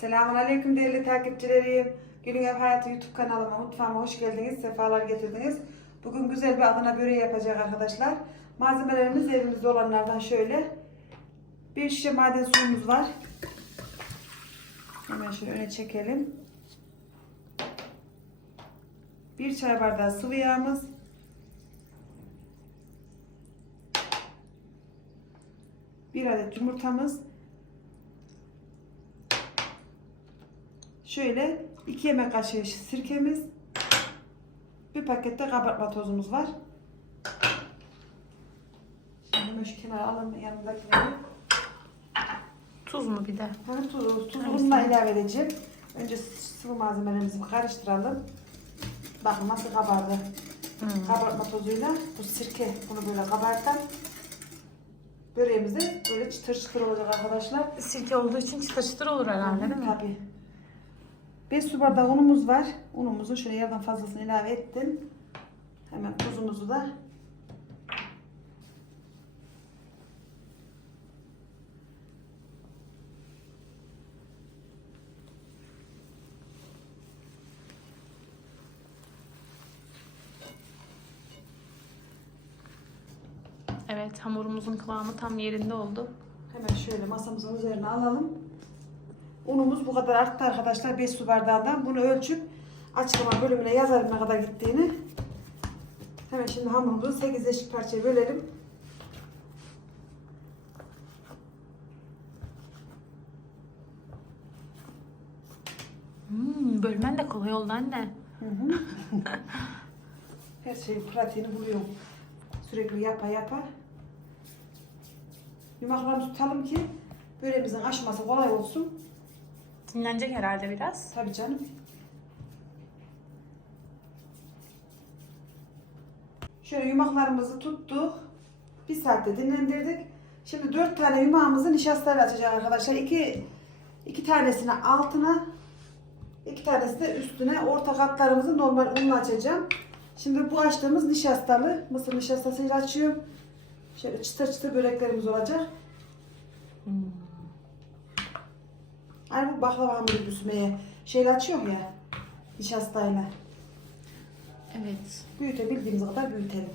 Selamun Aleyküm değerli takipçilerim. Gülün Ev Hayatı YouTube kanalıma, mutfağıma hoş geldiniz, sefalar getirdiniz. Bugün güzel bir Adana böreği yapacak arkadaşlar. Malzemelerimiz evimizde olanlardan şöyle. Bir şişe maden suyumuz var. Hemen şöyle öne çekelim. Bir çay bardağı sıvı yağımız. Bir adet yumurtamız. Şöyle 2 yemek kaşığı sirkemiz. Bir pakette kabartma tozumuz var. Şimdi şu kenara alalım yanındakileri. Tuz mu bir de? Ha, tuzu, tuzu bununla ilave edeceğim. Önce sıvı malzemelerimizi karıştıralım. Bakın nasıl kabardı. Hmm. Kabartma tozuyla bu sirke bunu böyle kabartan. Böreğimiz de böyle çıtır çıtır olacak arkadaşlar. Sirke olduğu için çıtır çıtır olur herhalde değil mi? Tabii. 5 su bardağı unumuz var. Unumuzu şöyle yarıdan fazlasını ilave ettim. Hemen tuzumuzu da Evet hamurumuzun kıvamı tam yerinde oldu. hemen şöyle masamızın üzerine alalım. Unumuz bu kadar arttı arkadaşlar 5 su bardağından. Bunu ölçüp açıklama bölümüne yazarım ne kadar gittiğini. Hemen şimdi hamurumuzu 8 eşit parçaya bölelim. Hmm, bölmen de kolay oldu anne. Hı hı. Her şeyin pratiğini buluyorum. Sürekli yapa yapa. Yumaklarımızı tutalım ki böreğimizin aşması kolay olsun. Dinlenecek herhalde biraz. Tabii canım. Şöyle yumaklarımızı tuttuk. Bir saatte dinlendirdik. Şimdi dört tane yumağımızı nişastayla açacağız arkadaşlar. İki, iki tanesini altına, iki tanesi de üstüne. Orta katlarımızı normal unla açacağım. Şimdi bu açtığımız nişastalı. Mısır nişastasıyla açıyorum. Şöyle çıtır çıtır böreklerimiz olacak. Hmm. Aynı bu baklava hamuru büsmeye şeyle açıyor ya. Nişastayla. Evet. Büyütebildiğimiz kadar büyütelim.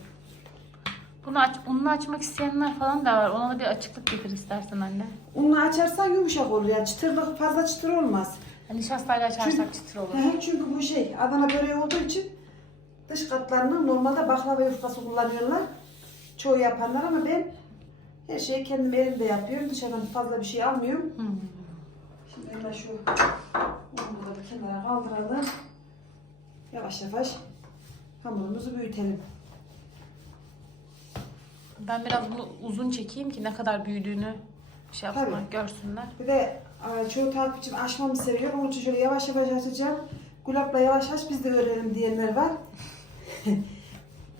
Bunu aç, ununu açmak isteyenler falan da var. Ona da bir açıklık getir istersen anne. Unla açarsan yumuşak olur yani çıtırlık fazla çıtır olmaz. Hani nişastayla açarsak Çünkü- çıtır olur. Hı hı, Çünkü bu şey Adana böreği olduğu için dış katlarını normalde baklava yufkası kullanıyorlar. Çoğu yapanlar ama ben her şeyi kendim elimde yapıyorum. Dışarıdan fazla bir şey almıyorum. Hmm. Hemen şu unumuzu da bir kenara kaldıralım. Yavaş yavaş hamurumuzu büyütelim. Ben biraz bunu uzun çekeyim ki ne kadar büyüdüğünü şey yapsınlar, Tabii. görsünler. Bir de e, çoğu takipçim açmamı seviyor. Onun için şöyle yavaş yavaş açacağım. Gulapla yavaş aç biz de öğrenelim diyenler var.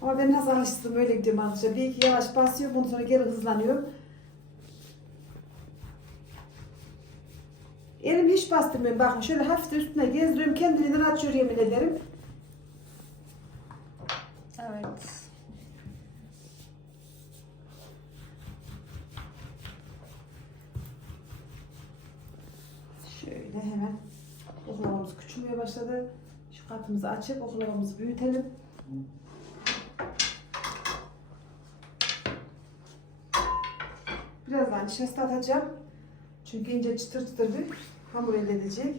Ama ben nasıl alıştım öyle gidiyorum arkadaşlar. Bir iki yavaş basıyorum ondan sonra geri hızlanıyorum. Elim hiç bastırmıyorum. Bakın şöyle hafif üstüne gezdiriyorum. Kendiliğinden açıyor yemin ederim. Evet. Şöyle hemen oklavamız küçülmeye başladı. Şu katımızı açıp oklavamızı büyütelim. Birazdan nişasta atacağım. Çünkü ince çıtır çıtır bir hamur elde edecek.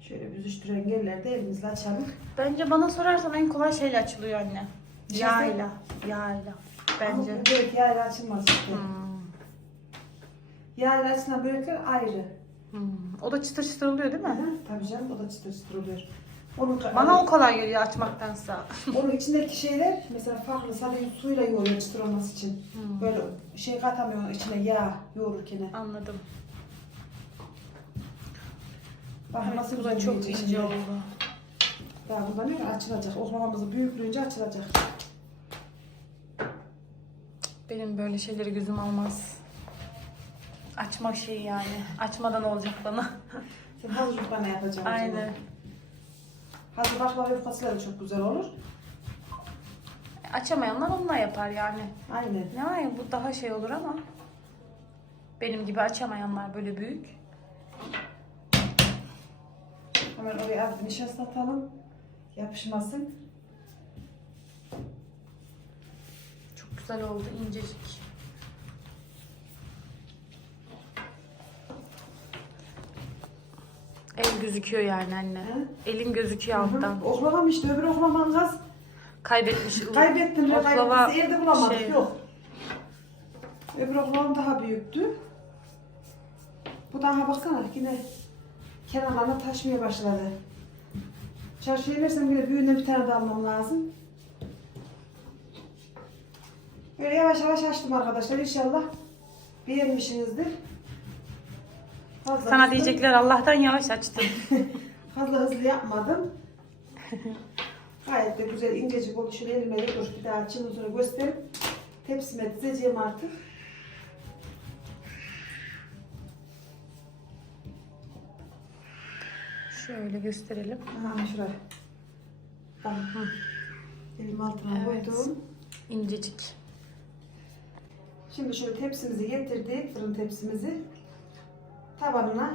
Şöyle büzüştüren yerlerde elimizle açalım. Bence bana sorarsan en kolay şeyle açılıyor anne. Yağıyla. Yağıyla. Bence. Ama börek yağıyla açılmaz işte. Hmm. Yağıyla açılan börekler ayrı. Hmm. O da çıtır çıtır oluyor değil mi? hı, Tabii canım o da çıtır çıtır oluyor. Onun, Bana o kolay geliyor açmaktansa. onun içindeki şeyler mesela farklı sadece suyla yoğuruyor çıtır olması için. Hmm. Böyle şey katamıyor içine yağ yoğururken. Anladım. Bak Evet, nasıl bu da çok ince şimdi. oldu. Daha bundan ne açılacak. Oklamamızı büyüklüğünce açılacak. Benim böyle şeyleri gözüm almaz. Açmak şey yani. Açmadan olacak bana. Sen hazır yufkana yapacaksın. o zaman. Hazır baklava yufkasıyla da çok güzel olur. Açamayanlar onunla yapar yani. Aynen. Ne var ya bu daha şey olur ama benim gibi açamayanlar böyle büyük. Hemen oraya az nişasta atalım. Yapışmasın. Çok güzel oldu incecik. El gözüküyor yani anne. Hı? Elin gözüküyor alttan. Oklavam işte öbür oklaman gaz. Kaybetmiş. Kaybettin Oklava kaybettin. Evde bulamadık şey- yok. Öbür oklavam daha büyüktü. Bu daha baksana yine kenarlarına taşmaya başladı. Çarşıya inersem yine büyüğünden bir tane daha almam lazım. Böyle yavaş yavaş açtım arkadaşlar. İnşallah beğenmişsinizdir. Fazla Sana hızlı- diyecekler Allah'tan yavaş açtın. Fazla hızlı yapmadım. Gayet de güzel incecik oluşur elime de dur. Bir daha çın uzunu gösterip tepsime dizeceğim artık. Şöyle gösterelim. Aha şuraya. Tamam. Elim altına Evet. koydum. İncecik. Şimdi şöyle tepsimizi getirdik, fırın tepsimizi. Tabanına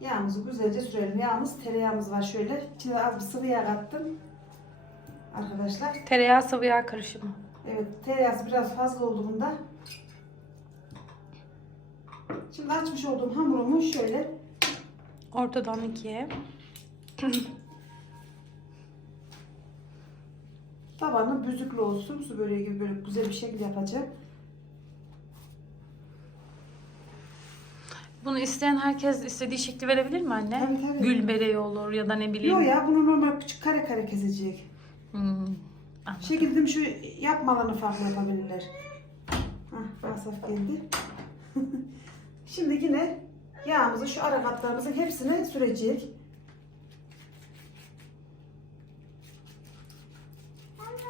yağımızı güzelce sürelim. Yağımız, tereyağımız var şöyle. İçine az bir sıvı yağ kattım. Arkadaşlar. Tereyağı sıvı yağ karışımı. Evet, tereyağısı biraz fazla olduğunda. Şimdi açmış olduğum hamurumu şöyle Ortadan ikiye. tabanı büzüklü olsun. Su böreği gibi böyle güzel bir şekil yapacağım. Bunu isteyen herkes istediği şekli verebilir mi anne? Tabii, tabii. Gül bereği olur ya da ne bileyim. Yok ya bunu normal küçük kare kare kesecek. Hmm. Şekilde şu yapmalarını farklı yapabilirler. Hah, Asaf geldi. Şimdi yine yağımızı şu ara katlarımızın hepsine sürecek.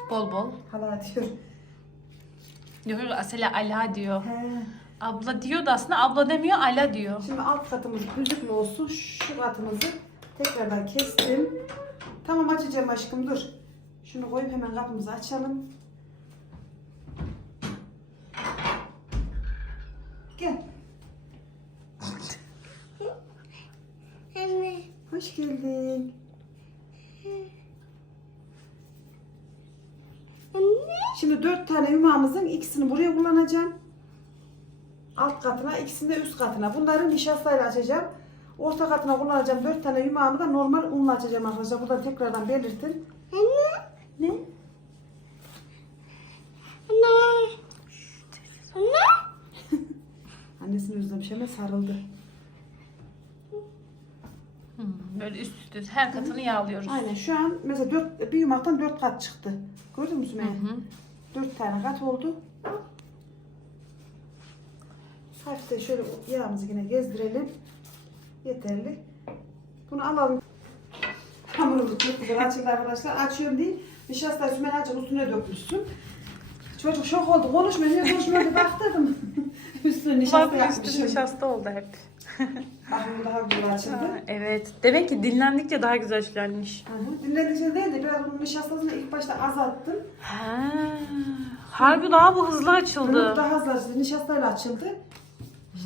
Bol bol. Hala diyor. Diyor Asela ala diyor. He. Abla diyor da aslında abla demiyor ala diyor. Şimdi alt katımız büzüklü olsun. Şu katımızı tekrardan kestim. Tamam açacağım aşkım dur. Şunu koyup hemen kapımızı açalım. Gel. Anne. Hoş geldin. Anne. Şimdi dört tane yumağımızın ikisini buraya kullanacağım. Alt katına, ikisini de üst katına. Bunları nişastayla açacağım. Orta katına kullanacağım dört tane yumağımı da normal unla açacağım arkadaşlar. Burada tekrardan belirtin. Anne. Ne? Anne. Anne. Annesini özlemiş hemen sarıldı. Hmm, böyle üst üste her katını yağlıyoruz. Aynen şu an mesela dört, bir yumaktan dört kat çıktı. Gördün mü Sümeyye? hı. Dört tane kat oldu. Hafif de şöyle yağımızı yine gezdirelim. Yeterli. Bunu alalım. Hamurumuz çok güzel açıldı arkadaşlar. Açıyorum değil. Nişasta Sümeyye açıp üstüne dökmüşsün. Çocuk şok oldu. Konuşmuyor. Niye konuşmuyor diye baktırdım. üstüne nişasta yapmışım. nişasta oldu hep. Hamur daha güzel açıldı. Ha, evet. Demek ki dinlendikçe daha güzel işlenmiş. Dinlediğince değil de biraz bunun nişastasını ilk başta azalttım. Ha. Harbi daha bu hızlı Hamur açıldı. daha hızlı açıldı. Nişastayla açıldı.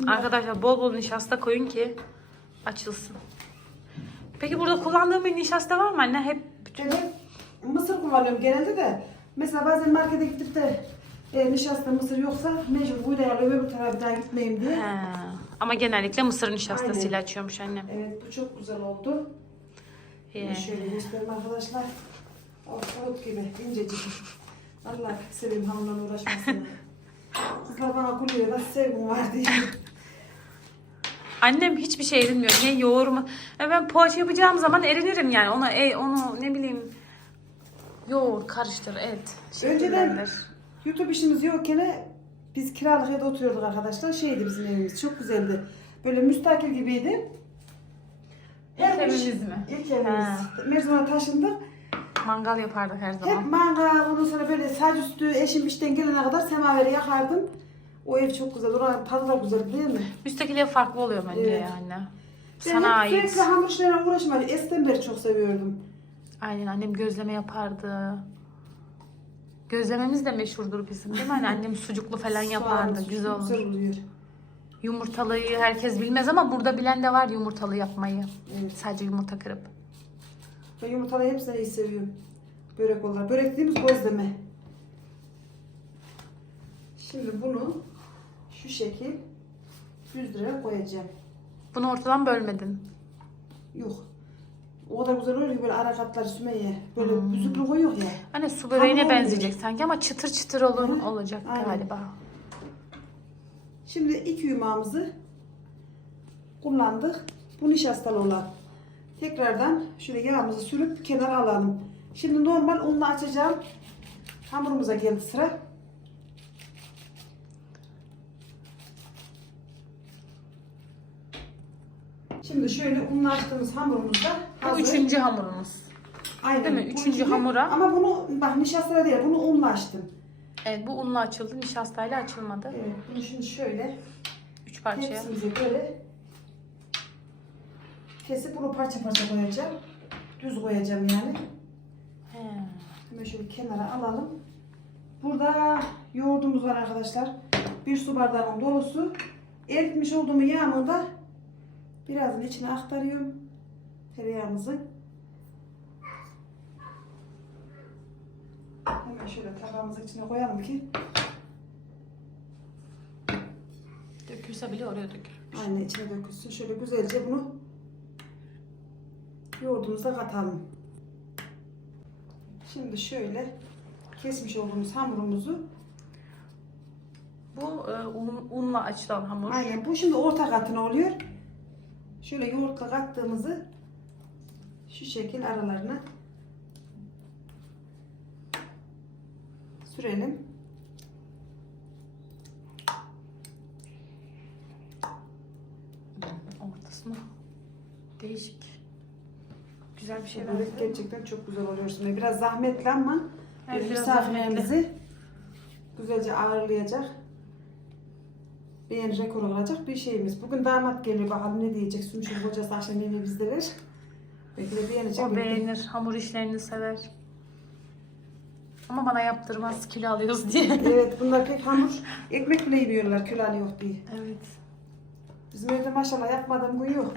Arkadaşlar bol bol nişasta koyun ki açılsın. Peki burada kullandığım bir nişasta var mı anne? Hep bütün... Evet, mısır kullanıyorum genelde de. Mesela bazen markete gidip de e, nişasta mısır yoksa mecbur buraya alıyorum öbür daha gitmeyeyim diye. Ha. Ama genellikle mısır nişastasıyla Aynen. açıyormuş annem. Evet bu çok güzel oldu. Ee, Şöyle göstereyim arkadaşlar. Oh, gibi incecik. Vallahi pek seviyorum hamurla uğraşmasını. Kızlar bana gülüyor nasıl sevgim var diye. Annem hiçbir şey erinmiyor. Ne yoğurma. Ya ben poğaça yapacağım zaman erinirim yani. Ona e, onu ne bileyim yoğur, karıştır, et. Önceden- şekillendir. YouTube işimiz yokken biz kiralık evde oturuyorduk arkadaşlar. Şeydi bizim evimiz çok güzeldi. Böyle müstakil gibiydi. İlk Her evimiz mi? İlk evimiz. Ha. Merzuna taşındık. Mangal yapardık her Hep zaman. mangal, ondan sonra böyle saç üstü eşim işten gelene kadar semaveri yakardım. O ev çok güzel, oranın tadı da güzel değil mi? Müstakil ev farklı oluyor bence Evet. yani. Ben Sana hep ait. sürekli hamur işlerine uğraşmayı eskiden beri çok seviyordum. Aynen annem gözleme yapardı. Gözlememiz de meşhurdur bizim değil mi? Hani annem sucuklu falan yapardı. Soğan, Güzel olur. Güzel oluyor. Yumurtalıyı herkes bilmez ama burada bilen de var yumurtalı yapmayı. Evet. Sadece yumurta kırıp. Ben yumurtalı hepsini iyi seviyorum. Börek olarak. Börek dediğimiz gözleme. Şimdi bunu şu şekil düzdürerek koyacağım. Bunu ortadan bölmedin. Yok. O kadar güzel oluyor ki böyle ara katları Sümeyye. Böyle Hmm. büzüklü koyuyor ya. Hani su böreğine Hamur benzeyecek sanki ama çıtır çıtır Hı hı. olacak Aynen. galiba. Şimdi iki yumağımızı kullandık. Bu nişastalı olan. Tekrardan şöyle yağımızı sürüp kenara alalım. Şimdi normal unla açacağım. Hamurumuza geldi sıra. Şimdi şöyle unla açtığımız hamurumuz da Bu hazır. üçüncü hamurumuz. Aynen. değil mi? Bu Üçüncü hamura. Ama bunu bak nişastayla değil bunu unla açtım. Evet bu unla açıldı, nişastayla açılmadı. Evet bunu şimdi şöyle Üç parçaya. Tepsimize böyle kesip bunu parça parça koyacağım. Düz koyacağım yani. He. Hemen şöyle kenara alalım. Burada yoğurdumuz var arkadaşlar. Bir su bardağının dolusu. Eritmiş olduğum yağımı da birazın içine aktarıyorum. Tereyağımızı. Hemen şöyle tabağımızın içine koyalım ki Dökülse bile oraya dökülür. Aynen içine dökülsün. Şöyle güzelce bunu yoğurdumuza katalım. Şimdi şöyle kesmiş olduğumuz hamurumuzu Bu e, un, unla açılan hamur. aynen bu şimdi orta katına oluyor. Şöyle yoğurtla kattığımızı şu şekil aralarına sürelim. Ortasına. Değişik. Güzel bir şey Börek benziyor. gerçekten çok güzel oluyor. Şimdi biraz zahmetli ama Evet, biraz misafirlerimizi güzelce ağırlayacak. Beğeni rekor olacak bir şeyimiz. Bugün damat geliyor bakalım ne diyecek. Sümüşün kocası akşam yemeği bizdeler. Belki de beğenecek. O beğenir. Hamur işlerini sever. Ama bana yaptırmaz kilo alıyoruz diye. Evet bunlar pek hamur. Ekmek bile yemiyorlar kül yok diye. evet. Bizim evde maşallah yapmadığım gün yok.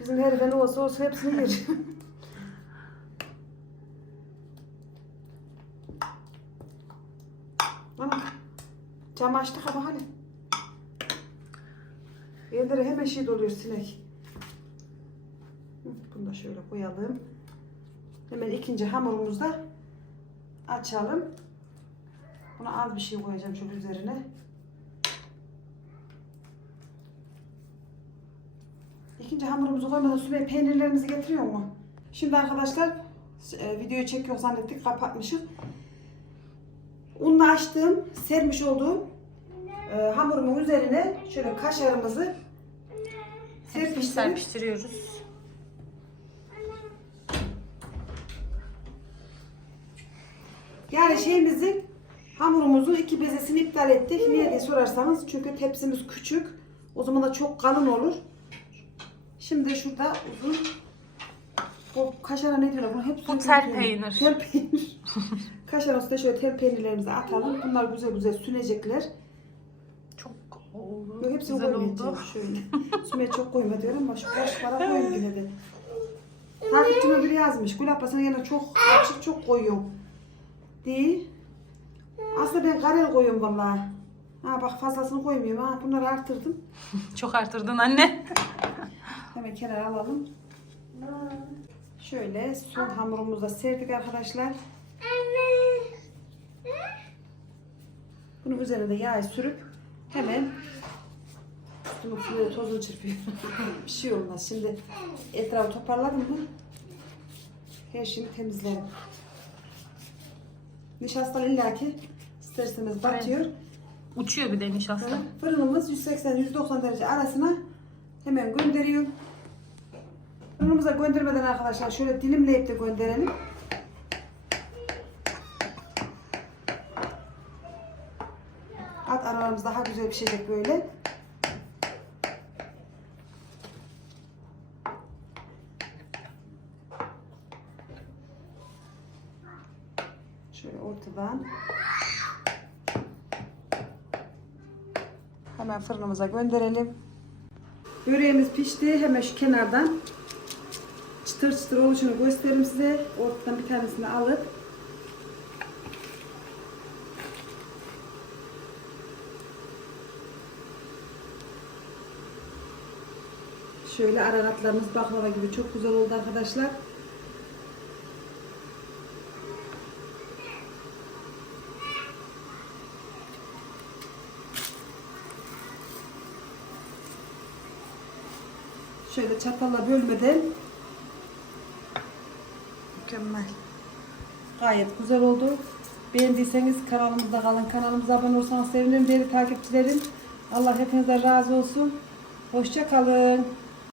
Bizim her ne olsa olsa hepsini yer. cam açtık ama hani. Evlere hemen şey doluyor sinek. Bunu da şöyle koyalım. Hemen ikinci hamurumuzu da açalım. Buna az bir şey koyacağım şöyle üzerine. İkinci hamurumuzu koymadan Sümeyye peynirlerimizi getiriyor mu? Şimdi arkadaşlar e, videoyu çekiyor zannettik kapatmışım. Unla açtığım, sermiş olduğum e, hamurumun üzerine şöyle kaşarımızı serpiştirip serpiştiriyoruz. yani şeyimizi hamurumuzun iki bezesini iptal ettik. Niye diye sorarsanız çünkü tepsimiz küçük. O zaman da çok kalın olur. Şimdi şurada uzun o kaşara ne diyorlar? Bunu hep Bu tel peynir. Tel peynir. Kaşarın üstüne şöyle tel peynirlerimizi atalım. Bunlar güzel güzel sünecekler. Oldu. Yok hepsini Güzel koymayacağım oldu. şöyle. Sümeye çok koyma diyorum ama şu kaç para koyayım yine de. Takipçime biri yazmış. Gül abla sen yine çok açık çok koyuyorum. Değil. Aslında ben karel koyuyorum vallahi. Ha bak fazlasını koymuyorum ha. Bunları arttırdım. Çok artırdın anne. Hemen kenara alalım. Şöyle son hamurumuzu da serdik arkadaşlar. Bunun üzerine de yağ sürüp hemen üstünü suyu tozunu çırpıyorum. bir şey olmaz. Şimdi etrafı toparladım mı her şeyi temizlerim. Nişastalı illaki isterseniz batıyor. Uçuyor bir de nişasta. Fırınımız 180-190 derece arasına hemen gönderiyorum. Fırınımıza göndermeden arkadaşlar şöyle dilimleyip de gönderelim. At aralarımız daha güzel pişecek böyle. Şöyle ortadan. Hemen fırınımıza gönderelim. Böreğimiz pişti. Hemen şu kenardan çıtır çıtır oluşunu göstereyim size. Ortadan bir tanesini alıp Şöyle aragatlarımız baklava gibi çok güzel oldu arkadaşlar. Şöyle çatalla bölmeden mükemmel. Gayet güzel oldu. Beğendiyseniz kanalımızda kalın. Kanalımıza abone olursanız sevinirim değerli takipçilerim. Allah hepinize razı olsun. Hoşça kalın.